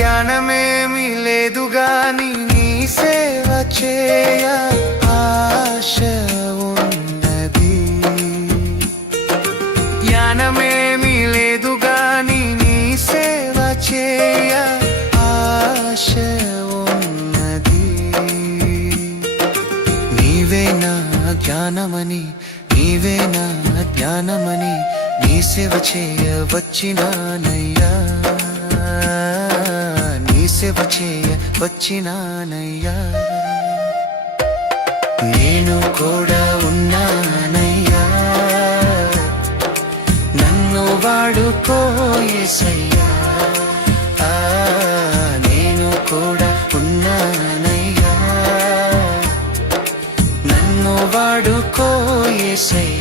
జ్ఞానమేమి లేదు గాని నీ సేవ చేయ ఆశ ఉన్నది. జ్ఞానమేమి లేదు గాని నీ సేవ చేయ ఆశ ఉన్నది. నీవే నా జ్ఞానమని, నీవే నా జ్ఞానమని నీ సేవ చేయ వచ్చినానయ్యా, నీ సేవ చేయ వచ్చినానయ్యా. నేను కూడా ఉన్నానయ్యా, నన్ను వాడుకో యేసయ్యా. నేను కూడా ఉన్నానయ్యా, నన్ను వాడుకో యేసయ్యా.